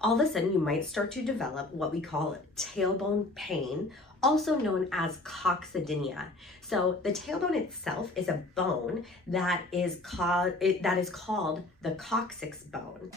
All of a sudden you might start to develop what we call tailbone pain, also known as coccydynia. So the tailbone itself is a bone that is called the coccyx bone.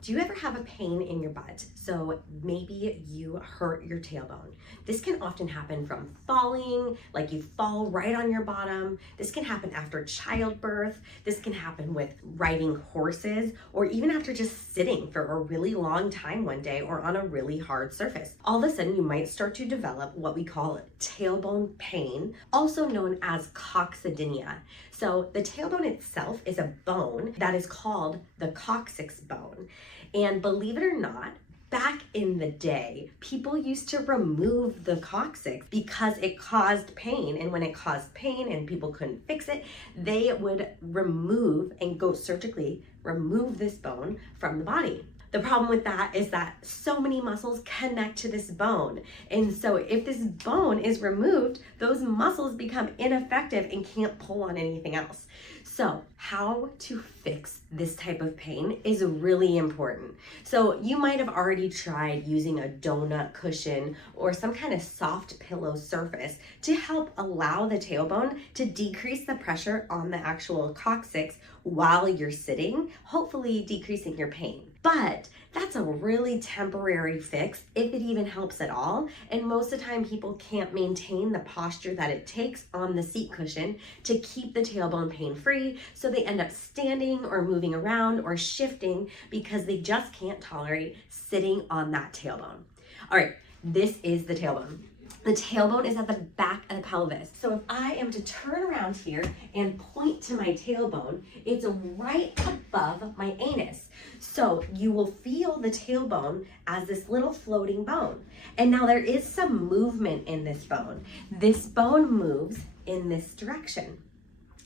Do you ever have a pain in your butt? So maybe you hurt your tailbone. This can often happen from falling, like you fall right on your bottom. This can happen after childbirth. This can happen with riding horses, or even after just sitting for a really long time one day or on a really hard surface. All of a sudden, you might start to develop what we call tailbone pain, also known as coccydynia. So the tailbone itself is a bone that is called the coccyx bone. And believe it or not, back in the day, people used to remove the coccyx because it caused pain. And when it caused pain and people couldn't fix it, they would remove and go surgically remove this bone from the body. The problem with that is that so many muscles connect to this bone. And so if this bone is removed, those muscles become ineffective and can't pull on anything else. So how to fix this type of pain is really important. So you might have already tried using a donut cushion or some kind of soft pillow surface to help allow the tailbone to decrease the pressure on the actual coccyx while you're sitting, hopefully decreasing your pain. But that's a really temporary fix, if it even helps at all. And most of the time people can't maintain the posture that it takes on the seat cushion to keep the tailbone pain free. So they end up standing or moving around or shifting because they just can't tolerate sitting on that tailbone. All right, this is the tailbone. The tailbone is at the back of the pelvis. So if I am to turn around here and point to my tailbone, it's right above my anus. So you will feel the tailbone as this little floating bone. And now there is some movement in this bone. This bone moves in this direction.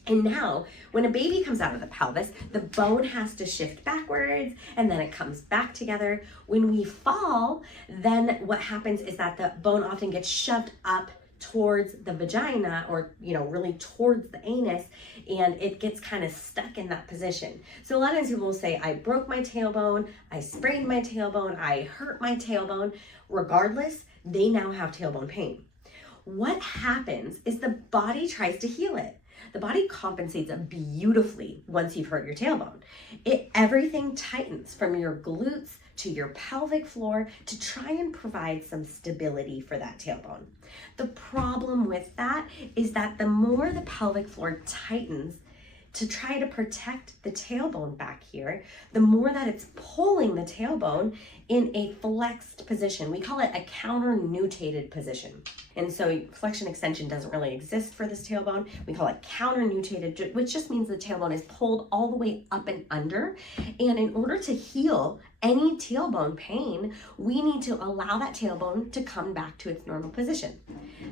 And now, when a baby comes out of the pelvis, the bone has to shift backwards and then it comes back together. When we fall, then what happens is that the bone often gets shoved up towards the vagina, or really towards the anus, and it gets kind of stuck in that position. So a lot of times people will say, I broke my tailbone, I sprained my tailbone, I hurt my tailbone. Regardless, they now have tailbone pain. What happens is the body tries to heal it. The body compensates beautifully once you've hurt your tailbone. Everything tightens from your glutes to your pelvic floor to try and provide some stability for that tailbone. The problem with that is that the more the pelvic floor tightens to try to protect the tailbone back here, the more that it's pulling the tailbone in a flexed position. We call it a counter-nutated position. And so flexion extension doesn't really exist for this tailbone. We call it counter-nutated, which just means the tailbone is pulled all the way up and under. And in order to heal any tailbone pain, we need to allow that tailbone to come back to its normal position.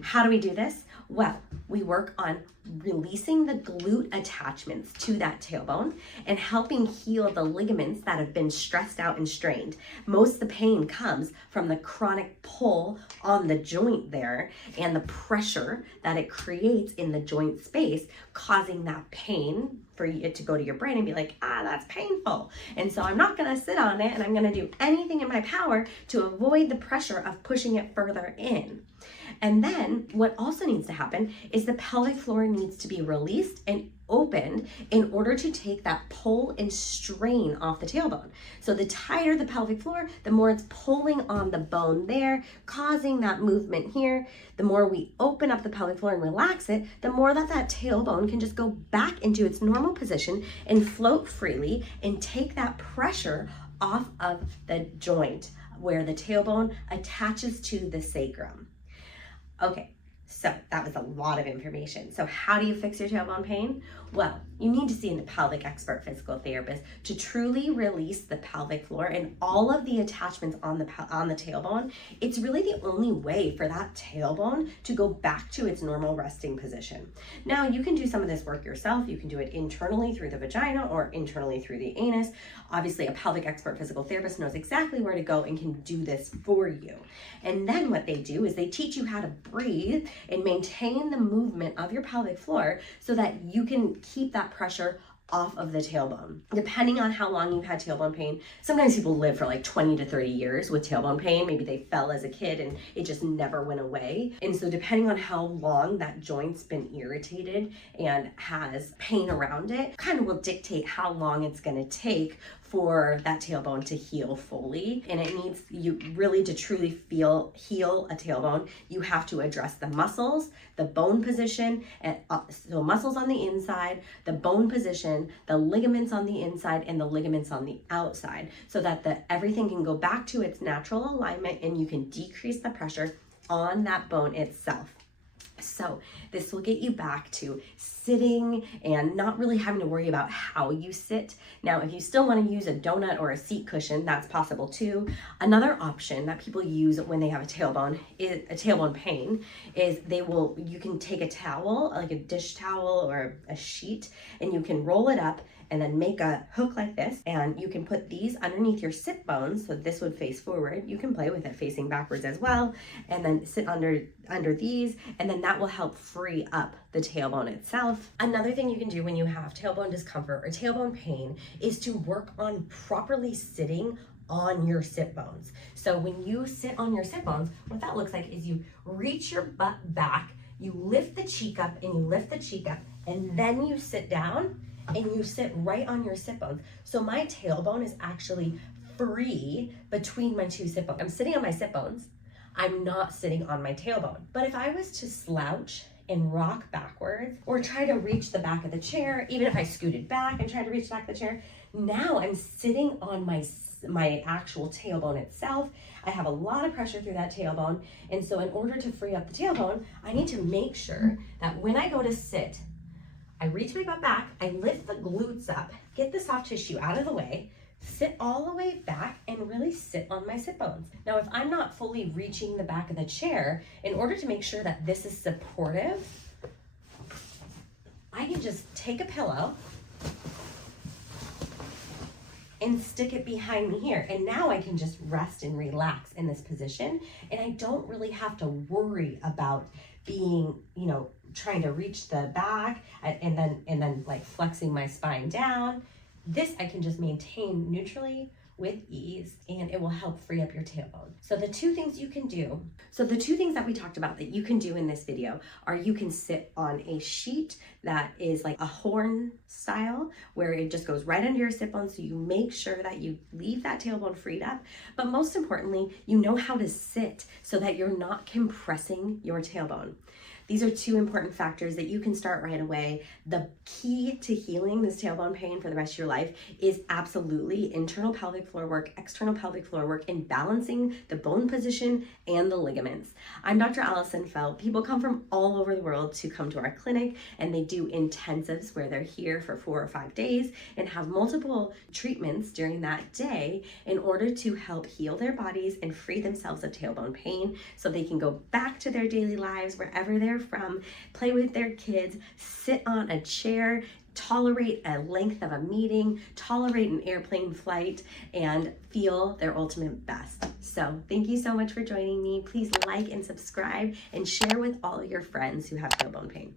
How do we do this? Well, we work on releasing the glute attachments to that tailbone and helping heal the ligaments that have been stressed out and strained. Most of the pain comes from the chronic pull on the joint there and the pressure that it creates in the joint space, causing that pain for it to go to your brain and be like, that's painful. And so I'm not gonna sit on it, and I'm gonna do anything in my power to avoid the pressure of pushing it further in. And then what also needs to happen is the pelvic floor needs to be released and opened in order to take that pull and strain off the tailbone. So the tighter the pelvic floor, the more it's pulling on the bone there, causing that movement here. The more we open up the pelvic floor and relax it, the more that tailbone can just go back into its normal position and float freely and take that pressure off of the joint where the tailbone attaches to the sacrum. Okay, so that was a lot of information. So how do you fix your tailbone pain? Well, you need to see a pelvic expert physical therapist to truly release the pelvic floor and all of the attachments on the tailbone. It's really the only way for that tailbone to go back to its normal resting position. Now, you can do some of this work yourself. You can do it internally through the vagina or internally through the anus. Obviously, a pelvic expert physical therapist knows exactly where to go and can do this for you. And then what they do is they teach you how to breathe and maintain the movement of your pelvic floor so that you can keep that pressure off of the tailbone. Depending on how long you've had tailbone pain, sometimes people live for like 20 to 30 years with tailbone pain. Maybe they fell as a kid and it just never went away. And so depending on how long that joint's been irritated and has pain around it, kind of will dictate how long it's going to take for that tailbone to heal fully. And it needs you really to truly heal a tailbone. You have to address the muscles, the bone position, and so muscles on the inside, the bone position, the ligaments on the inside, and the ligaments on the outside, so that everything can go back to its natural alignment and you can decrease the pressure on that bone itself. So this will get you back to sitting and not really having to worry about how you sit. Now, if you still want to use a donut or a seat cushion, that's possible too. Another option that people use when they have a tailbone pain is you can take a towel, like a dish towel or a sheet, and you can roll it up and then make a hook like this, and you can put these underneath your sit bones, so this would face forward. You can play with it facing backwards as well, and then sit under these, and then that will help free up the tailbone itself. Another thing you can do when you have tailbone discomfort or tailbone pain is to work on properly sitting on your sit bones. So when you sit on your sit bones, what that looks like is you reach your butt back, you lift the cheek up, and you lift the cheek up, and then you sit down, and you sit right on your sit bones. So my tailbone is actually free between my two sit bones. I'm sitting on my sit bones. I'm not sitting on my tailbone. But if I was to slouch and rock backwards or try to reach the back of the chair, even if I scooted back and tried to reach the back of the chair, now I'm sitting on my actual tailbone itself. I have a lot of pressure through that tailbone. And so in order to free up the tailbone, I need to make sure that when I go to sit, I reach my butt back, I lift the glutes up, get the soft tissue out of the way, sit all the way back, and really sit on my sit bones. Now, if I'm not fully reaching the back of the chair, in order to make sure that this is supportive, I can just take a pillow and stick it behind me here. And now I can just rest and relax in this position. And I don't really have to worry about being, trying to reach the back and then like flexing my spine down. This I can just maintain neutrally with ease, and it will help free up your tailbone. So the two things that we talked about that you can do in this video are you can sit on a sheet that is like a horn style where it just goes right under your sit bone, so you make sure that you leave that tailbone freed up. But most importantly, you know how to sit so that you're not compressing your tailbone. These are two important factors that you can start right away. The key to healing this tailbone pain for the rest of your life is absolutely internal pelvic floor work, external pelvic floor work, and balancing the bone position and the ligaments. I'm Dr. Allison Pelvic. People come from all over the world to come to our clinic, and they do intensives where they're here for 4 or 5 days and have multiple treatments during that day in order to help heal their bodies and free themselves of tailbone pain so they can go back to their daily lives wherever they're from, play with their kids, sit on a chair, tolerate a length of a meeting, tolerate an airplane flight, and feel their ultimate best. So thank you so much for joining me. Please like and subscribe and share with all your friends who have tailbone pain.